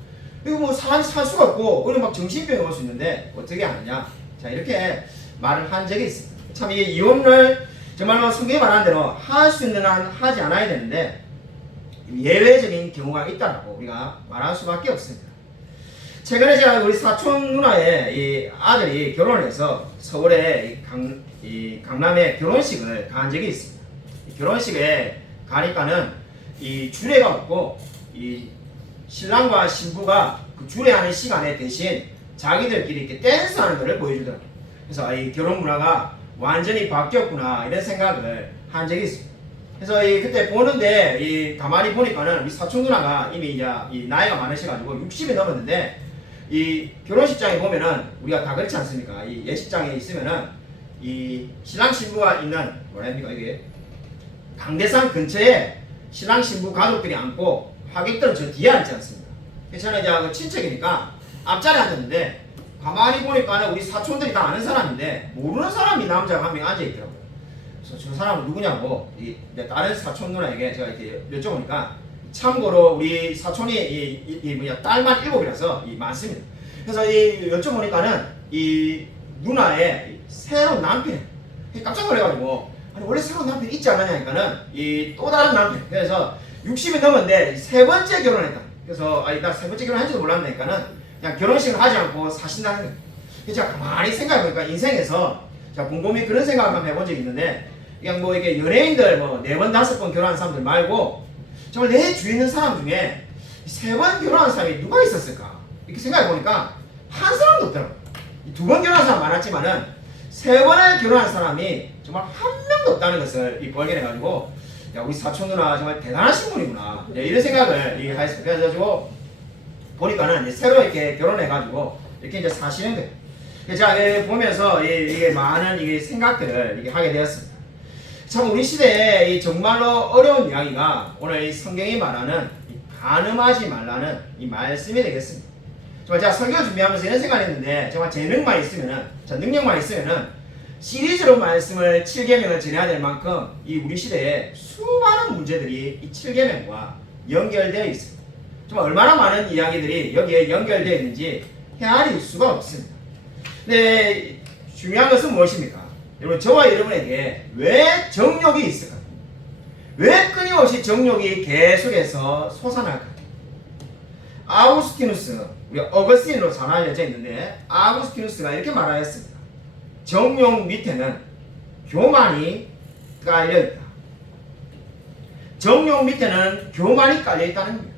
이거 뭐 사람이 살 수가 없고 오늘 막 정신병이 올 수 있는데 어떻게 하느냐. 자, 이렇게 말을 한 적이 있습니다. 참 이게 이혼을 정말로 성경이 말하는 대로 할 수 있는 한 하지 않아야 되는데 예외적인 경우가 있다라고 우리가 말할 수밖에 없습니다. 최근에 제가 우리 사촌 누나의 이 아들이 결혼을 해서 서울의 강남에 결혼식을 간 적이 있습니다. 결혼식에 가니까는 이 주례가 없고 이 신랑과 신부가 그 주례하는 시간에 대신 자기들끼리 이렇게 댄스하는 것을 보여주더라고요. 그래서 이 결혼 문화가 완전히 바뀌었구나 이런 생각을 한 적이 있습니다. 그래서 그때 보는데 가만히 보니까는 우리 사촌 누나가 이미 이제 이 나이가 많으셔가지고 60이 넘었는데 이 결혼식장에 보면은 우리가 다 그렇지 않습니까? 이 예식장에 있으면은 이 신랑 신부가 있는 뭐라 합니까 이게 강대상 근처에 신랑 신부 가족들이 앉고 하객들은 저 뒤에 앉지 않습니다. 그래서 저는 이제 그 친척이니까 앞자리에 앉았는데 가만히 보니까는 우리 사촌들이 다 아는 사람인데 모르는 사람이 남자가 한 명 앉아 있더라고요. 그래서 저 사람은 누구냐고 다른 사촌 누나에게 제가 이렇게 여쭤보니까 참고로 우리 사촌이 딸만 7이라서 많습니다. 그래서 여쭤보니까는 이 누나의 새로운 남편 깜짝 놀래가지고 아니 원래 새로운 남편이 있지 않느냐니까는 또 다른 남편. 그래서 60이 넘었는데 세 번째 결혼했다. 그래서 나 세 번째 결혼한지도 몰랐다니까는 그냥 결혼식을 하지 않고 사신다는 거예요. 제가 가만히 생각해보니까 인생에서 제가 곰곰이 그런 생각을 한번 해본 적이 있는데 그냥 뭐 이게 연예인들 뭐 4번 5번 결혼한 사람들 말고 정말 내 주위에 있는 사람 중에 3번 결혼한 사람이 누가 있었을까 이렇게 생각해보니까 한 사람도 없더라고요. 2번 결혼한 사람 많았지만은 3번을 결혼한 사람이 정말 한 명도 없다는 것을 발견해가지고 야 우리 사촌 누나 정말 대단하신 분이구나 이런 생각을 했어요. 그래가지고 보니까는 새로 이렇게 결혼해가지고 이렇게 이제 사시는 거예요. 제가 보면서 이게 많은 생각들을 이렇게 하게 되었습니다. 참 우리 시대에 정말로 어려운 이야기가 오늘 이 성경이 말하는 간음하지 말라는 이 말씀이 되겠습니다. 정말 제가 설교 준비하면서 이런 생각을 했는데 정말 재능만 있으면은 능력만 있으면은 시리즈로 말씀을 7계명을 전해야 될 만큼 이 우리 시대에 수많은 문제들이 이 7계명과 연결되어 있습니다. 정말 얼마나 많은 이야기들이 여기에 연결되어 있는지 헤아릴 수가 없습니다. 근데 중요한 것은 무엇입니까? 여러분 저와 여러분에게 왜 정욕이 있을까? 왜 끊임없이 정욕이 계속해서 솟아날까? 아우구스티누스, 우리가 어거스틴으로 잘 알려져 있는데 아우구스티누스가 이렇게 말하였습니다. 정욕 밑에는 교만이 깔려있다. 정욕 밑에는 교만이 깔려있다는 겁니다.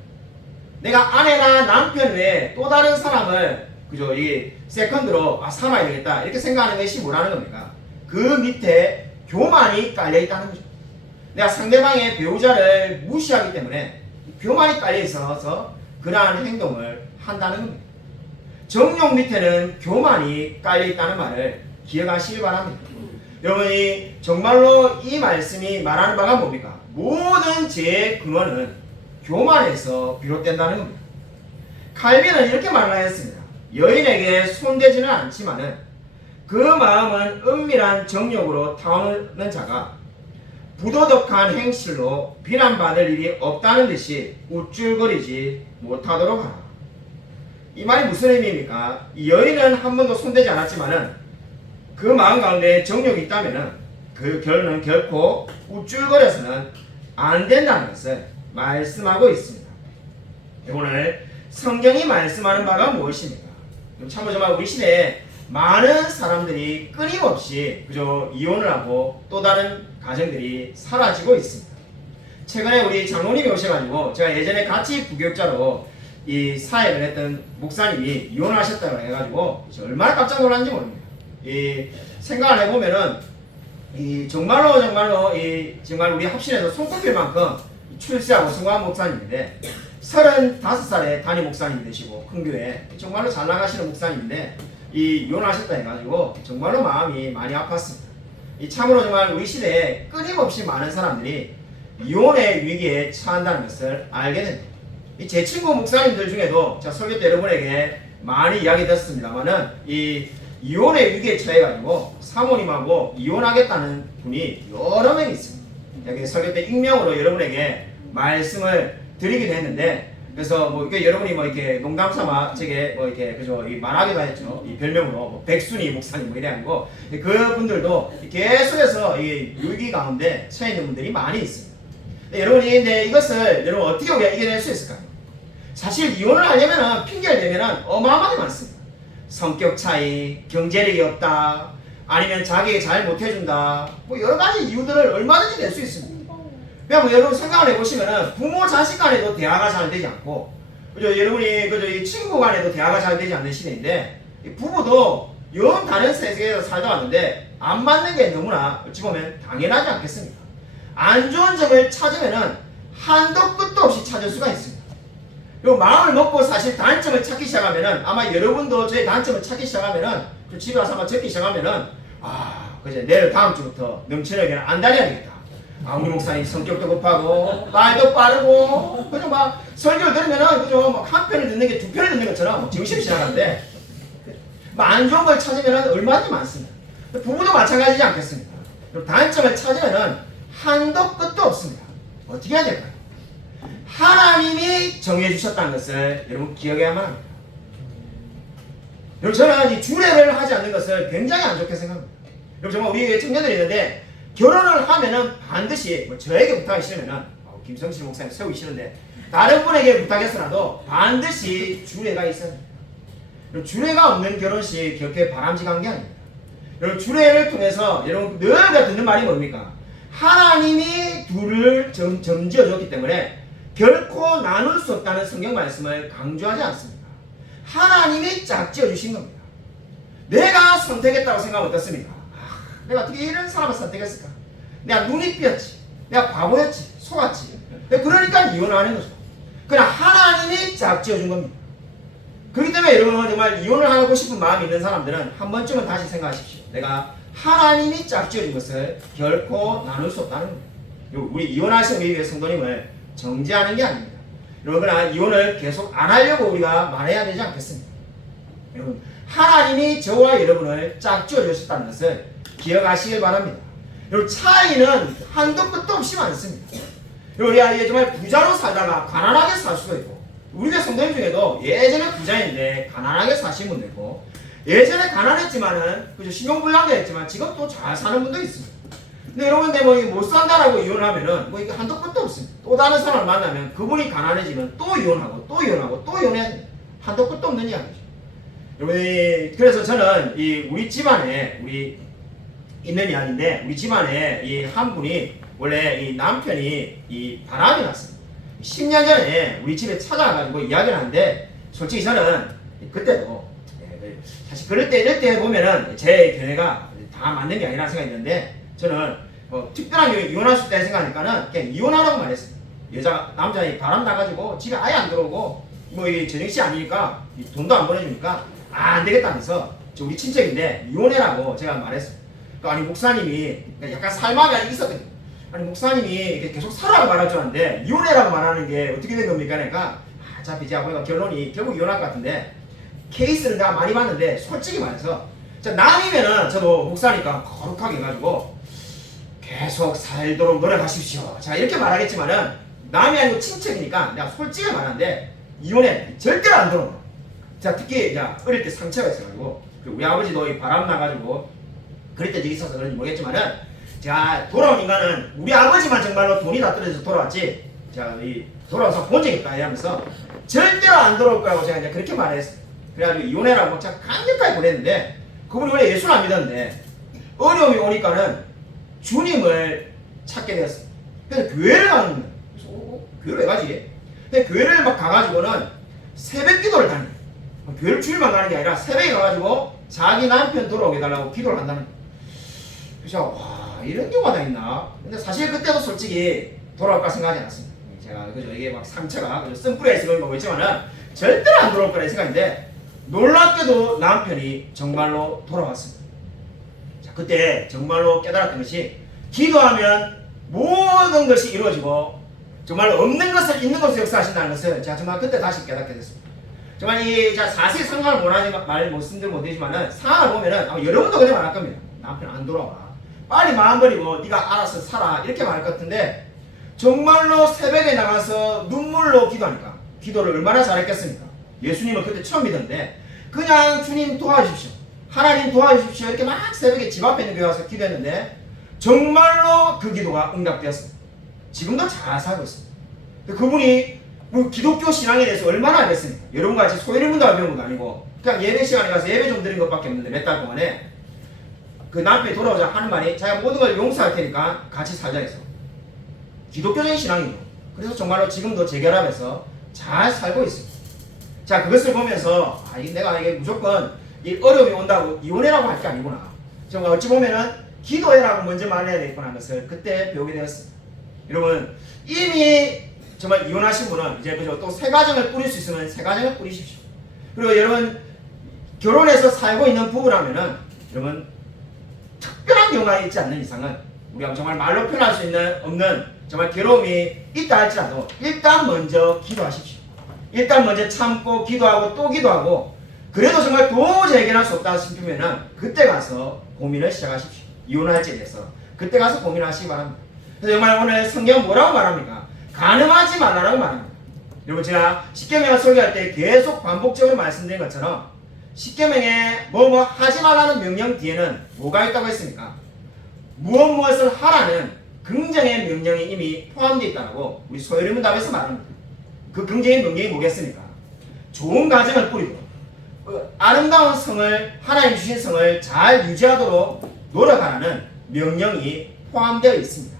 내가 아내나 남편 외에 또 다른 사람을 이 세컨드로 삼아야 되겠다 이렇게 생각하는 것이 뭐라는 겁니까? 그 밑에 교만이 깔려있다는 거죠. 내가 상대방의 배우자를 무시하기 때문에 교만이 깔려있어서 그러한 행동을 한다는 겁니다. 정욕 밑에는 교만이 깔려있다는 말을 기억하시길 바랍니다. 여러분이 정말로 이 말씀이 말하는 바가 뭡니까? 모든 죄의 근원은 교만에서 비롯된다는 겁니다. 칼빈은 이렇게 말하였습니다. 여인에게 손대지는 않지만은 그 마음은 은밀한 정욕으로 타오르는 자가 부도덕한 행실로 비난받을 일이 없다는 듯이 우쭐거리지 못하도록 하라. 이 말이 무슨 의미입니까? 이 여인은 한 번도 손대지 않았지만은 그 마음 가운데 정욕이 있다면은 그 결론은 결코 우쭐거려서는 안 된다는 것을 말씀하고 있습니다. 오늘 성경이 말씀하는 바가 무엇입니까? 참으로 정말 우리 시대에 많은 사람들이 끊임없이 그저 이혼을 하고 또 다른 가정들이 사라지고 있습니다. 최근에 우리 장로님이 오셔가지고 제가 예전에 같이 부교육자로 이 사역을 했던 목사님이 이혼하셨다고 해가지고 얼마나 깜짝 놀랐는지 모릅니다. 이 생각을 해보면은 이 정말로 정말 우리 합신에서 손꼽힐 만큼 출세하고 성공한 목사님인데 35살에 담임 목사님이 되시고 큰 교회 정말로 잘 나가시는 목사님인데 이 이혼하셨다 해가지고 정말로 마음이 많이 아팠습니다. 이 참으로 정말 우리 시대에 끊임없이 많은 사람들이 이혼의 위기에 처한다는 것을 알게 됩니다. 제 친구 목사님들 중에도 제가 설교 때 여러분에게 많이 이야기 드렸습니다만은 이 이혼의 위기에 처해가지고 사모님하고 이혼하겠다는 분이 여러 명 있습니다. 여기 설교 때 익명으로 여러분에게 말씀을 드리기도 했는데 그래서 뭐 이렇게 여러분이 뭐 이렇게 농담삼아 제게 뭐 이렇게 그저 말하기도 했죠. 이 별명으로 뭐 백순이 목사님 뭐 이래가지고 그분들도 계속해서 이 위기 가운데 처해 있는 분들이 많이 있습니다. 여러분이 근데 이것을 여러분 어떻게 우리가 이겨낼 수 있을까요? 사실 이혼을 하려면은 핑계를 대면은 어마어마하게 많습니다. 성격 차이, 경제력이 없다, 아니면 자기에게 잘 못해준다, 뭐 여러 가지 이유들을 얼마든지 낼 수 있습니다. 그냥 뭐 여러분 생각을 해보시면은 부모 자식 간에도 대화가 잘 되지 않고, 그죠? 여러분이 그죠? 이 친구 간에도 대화가 잘 되지 않는 시대인데, 부부도 영 다른 세계에서 살다 왔는데 안 맞는 게 너무나 어찌 보면 당연하지 않겠습니까? 안 좋은 점을 찾으면은 한도 끝도 없이 찾을 수가 있습니다. 그리고 마음을 먹고 사실 단점을 찾기 시작하면은 아마 여러분도 저의 단점을 찾기 시작하면은 집에 와서 한번 적기 시작하면은 그제 내일 다음 주부터 넘치는 안 다녀야 되겠다. 우리 목사님 성격도 급하고 말도 빠르고 그죠 막 설교를 들으면은 그죠 막 한 편을 듣는 게 두 편을 듣는 것처럼 정신이 시작하는데 안 좋은 걸 찾으면은 얼마든지 많습니다. 부부도 마찬가지지 않겠습니까? 단점을 찾으면은 한도 끝도 없습니다. 어떻게 해야 될까요? 하나님이 정해주셨다는 것을 여러분 기억해야만 합니다. 여러분 저는 이 주례를 하지 않는 것을 굉장히 안 좋게 생각합니다. 여러분 정말 우리 청년들이 있는데 결혼을 하면은 반드시 뭐 저에게 부탁이 싫으면은 김성실 목사님 세우시는데 다른 분에게 부탁했으라도 반드시 주례가 있어야 합니다. 여러분 주례가 없는 결혼식 그렇게 바람직한 게 아닙니다. 여러분 주례를 통해서 여러분 늘 듣는 말이 뭡니까? 하나님이 둘을 점지어줬기 때문에 결코 나눌 수 없다는 성경 말씀을 강조하지 않습니다. 하나님이 짝지어 주신 겁니다. 내가 선택했다고 생각하면 어떻습니까? 내가 어떻게 이런 사람을 선택했을까? 내가 눈이 삐었지, 내가 바보였지, 속았지. 그러니까 이혼하는 거죠. 그러나 하나님이 짝지어 준 겁니다. 그렇기 때문에 여러분 정말 이혼을 하고 싶은 마음이 있는 사람들은 한 번쯤은 다시 생각하십시오. 내가 하나님이 짝지어 준 것을 결코 나눌 수 없다는 겁니다. 우리 이혼하신 우리 성도님을 정죄하는 게 아닙니다. 여러분 이혼을 계속 안 하려고 우리가 말해야 되지 않겠습니까? 여러분 하나님이 저와 여러분을 짝지어 주셨다는 것을 기억하시길 바랍니다. 여러분 차이는 한도 끝도 없이 많습니다. 여러분 우리가 정말 부자로 살다가 가난하게 살 수도 있고 우리가 성도님 중에도 예전에 부자인데 가난하게 사신 분도 있고 예전에 가난했지만은 그죠 신용불량도 했지만 지금 또 잘 사는 분도 있습니다. 근데 여러분 못 산다라고 이혼하면은 이게 한도 끝도 없습니다. 또 다른 사람을 만나면 그분이 가난해지면 또 이혼하고 또 이혼하고 또 이혼해야 됩니다. 한도 끝도 없는 이야기죠. 여러분 그래서 저는 우리 집안에 우리 있는 이야기인데 우리 집안에 한 분이 원래 남편이 바람이 났습니다. 10년 전에 우리 집에 찾아와가지고 이야기를 하는데 솔직히 저는 그때도 사실 그럴 때 이럴 때 보면은 제 견해가 다 맞는 게 아니라 생각했는데 저는 특별한 경우에 이혼할 수 있다 생각하니까는 그냥 이혼하라고 말했습니다. 남자이 바람 나가지고 집에 아예 안 들어오고 저녁시 아니니까 돈도 안 보내주니까 안 되겠다면서 우리 친척인데 이혼해라고 제가 말했습니다. 또 아니 목사님이 약간 살막이 있었거든요. 아니 목사님이 계속 살아라고 말할 줄 알았는데 이혼해라고 말하는 게 어떻게 된 겁니까? 그러니까 어차피 제가 보니까 결론이 결국 이혼할 것 같은데 케이스를 내가 많이 봤는데 솔직히 말해서 남이면은 저도 목사니까 거룩하게 해가지고 계속 살도록 노력하십시오. 자 이렇게 말하겠지만은 남이 아니고 친척이니까 내가 솔직히 말하는데 이혼해 절대로 안 들어. 자 특히 이제 어릴 때 상처가 있어가지고 우리 아버지도 이 바람 나가지고 그럴 때 적이 있어서 그런지 모르겠지만은 자 돌아온 인간은 우리 아버지만 정말로 돈이 다 떨어져서 돌아왔지 자 이 돌아와서 본 적이 있다 이러면서 절대로 안 돌아올 거라고 제가 이제 그렇게 말했어요. 그래가지고 이혼해라고 제가 강력하게 보냈는데 그분이 원래 예수를 안 믿었는데 어려움이 오니까는 주님을 찾게 되었어요. 그래서 교회를 가는 거예요. 그래서 교회를 왜 가지? 근데 교회를 막 가가지고는 새벽 기도를 다녀요. 교회를 주일만 가는 게 아니라 새벽에 가가지고 자기 남편 돌아오게 달라고 기도를 한다는 거예요. 그래서 와 이런 경우가 다 있나? 근데 사실 그때도 솔직히 돌아올까 생각하지 않았습니다. 제가 그죠 이게 막 상처가 쓴뿌리가 있는 거 있지만은 절대로 안 돌아올 거라 생각인데 놀랍게도 남편이 정말로 돌아왔습니다. 자 그때 정말로 깨달았던 것이 기도하면 모든 것이 이루어지고 정말 없는 것을 있는 것으로 역사하신다는 것을 제가 정말 그때 다시 깨닫게 됐습니다. 정말 이 자세히 상황을 말씀드리면 못되지만은 상황을 보면은 아마 여러분도 그렇게 말할 겁니다. 남편 안 돌아와. 빨리 마음 버리고 네가 알아서 살아 이렇게 말할 것 같은데 정말로 새벽에 나가서 눈물로 기도하니까 기도를 얼마나 잘했겠습니까? 예수님은 그때 처음 믿었는데 그냥 주님 도와주십시오. 하나님 도와주십시오. 이렇게 막 새벽에 집 앞에 있는 교회 와서 기도했는데 정말로 그 기도가 응답되었습니다. 지금도 잘 살고 있습니다. 그분이 뭐 기독교 신앙에 대해서 얼마나 알겠습니까? 여러분과 같이 소리를 문다고 배운 것도 아니고 그냥 예배 시간에 가서 예배 좀 드린 것밖에 없는데 몇 달 동안에 그 남편이 돌아오자 하는 말이 자기가 모든 걸 용서할 테니까 같이 살자 해서 기독교적인 신앙이죠. 그래서 정말로 지금도 재결합해서 잘 살고 있습니다. 자 그것을 보면서 내가 이게 무조건 이 어려움이 온다고 이혼해라고 할 게 아니구나. 정말 어찌 보면은 기도해라고 먼저 말해야 되겠구나 하는 것을 그때 배우게 되었습니다. 여러분 이미 정말 이혼하신 분은 이제 그죠 또 새 가정을 꾸릴 수 있으면 새 가정을 꾸리십시오. 그리고 여러분 결혼해서 살고 있는 부부라면은 여러분 특별한 경우가 있지 않는 이상은 우리가 정말 말로 표현할 수 없는 정말 괴로움이 있다 할지라도 일단 먼저 기도하십시오. 일단 먼저 참고 기도하고 또 기도하고 그래도 정말 도저히 해결할 수 없다 싶으면은 그때 가서 고민을 시작하십시오. 이혼할지에 대해서 그때 가서 고민하시기 바랍니다. 그래서 정말 오늘 성경 뭐라고 말합니까? 가늠하지 말라라고 말합니다. 여러분 제가 십계명을 설교할 때 계속 반복적으로 말씀드린 것처럼 십계명에 뭐 하지 말라는 명령 뒤에는 뭐가 있다고 했습니까? 무엇을 하라는 긍정의 명령이 이미 포함되어 있다고 우리 소요리문답에서 말합니다. 그 긍정의 명령이 뭐겠습니까? 좋은 가정을 꾸리고 아름다운 성을 하나님 주신 성을 잘 유지하도록 노력하라는 명령이 포함되어 있습니다.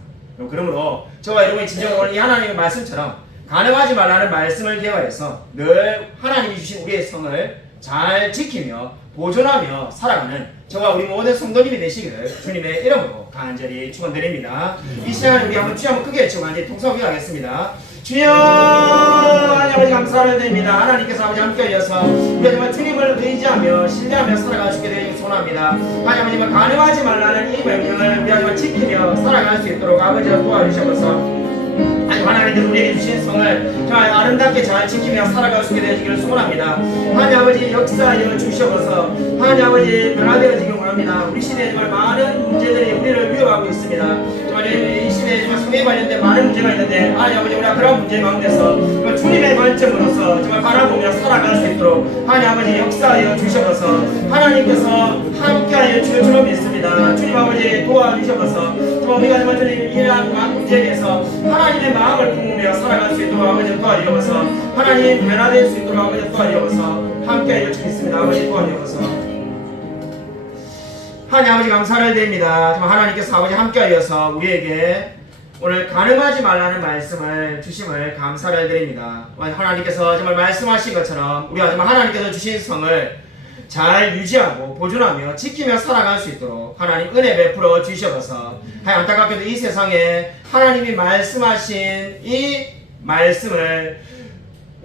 그러므로 저와 여러분이 진정으로 이 하나님의 말씀처럼 가늠하지 말라는 말씀을 대화해서 늘 하나님이 주신 우리의 성을 잘 지키며 보존하며 살아가는 저와 우리 모든 성도님이 되시기를 주님의 이름으로 간절히 축원드립니다. 이 시간에 우리 한번 주여 한번 크게 외치고 이제 통성을 하겠습니다. 주여 하나님 아버지 감사를 드립니다. 하나님께서 아버지 함께 하셔서 우리가 정말 주님을 의지하며 신뢰하며 살아갈 수 있게 되기를 소원합니다. 하나님 아버지 가늠하지 말라는 이 명령을 우리가 정말 지키며 살아갈 수 있도록 아버지가 도와주셔서 하나님께서 우리에게 주신 성을 정말 아름답게 잘 지키며 살아갈 수 있게 되시기를 소원합니다. 하나님 아버지 역사하여 주시옵소서. 하나님 아버지 변화되어지길 원합니다. 우리 시대에 정말 많은 문제들이 우리를 위협하고 있습니다. 정말 이 시대에 정말 성에 관련된 많은 문제가 있는데 하나님 아버지 우리가 그런 문제 가운데서 정말 주님의 관점으로서 정말 바라보며 살아갈 수 있도록 하나님 아버지 역사하여 주시옵소서. 하나님께서 함께하여 주실 줄 믿습니다. 주님 아버지 도와주시옵소서. 정말 우리가 정말 주님 이러한 문제에 대해서 하나님의 마음을 품으며 살아갈 수 있도록 아버지 도와주옵소서. 하나님 변화될 수 있도록 아버지 도와주옵소서. 함께하여 주겠습니다. 아버지 도와주옵소서. 하나님 아버지 감사를 드립니다. 정말 하나님께서 아버지 함께하여서 우리에게 오늘 가늠하지 말라는 말씀을 주심을 감사를 드립니다. 하나님께서 정말 말씀하신 것처럼 우리가 정말 하나님께서 주신 성을 잘 유지하고 보존하며 지키며 살아갈 수 있도록 하나님 은혜 베풀어 주시옵소서. 안타깝게도 이 세상에 하나님이 말씀하신 이 말씀을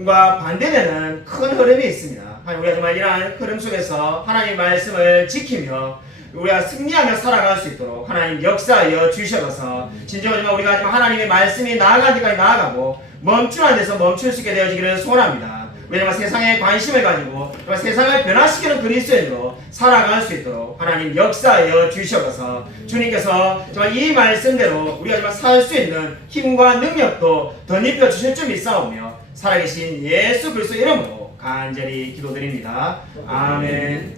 과 반대되는 큰 흐름이 있습니다. 우리가 정말 이러한 흐름 속에서 하나님의 말씀을 지키며 우리가 승리하며 살아갈 수 있도록 하나님 역사하여 주셔서 진정 우리가 하나님의 말씀이 나아갈 때까지 나아가고 멈추는 데서 멈출 수 있게 되어지기를 소원합니다. 왜냐하면 세상에 관심을 가지고 세상을 변화시키는 그리스도인으로 살아갈 수 있도록 하나님 역사하여 주셔서 주님께서 정말 이 말씀대로 우리가 정말 살 수 있는 힘과 능력도 덧입혀 주실 줄 믿사오며 살아계신 예수 그리스도 이름으로 간절히 기도드립니다. 아멘.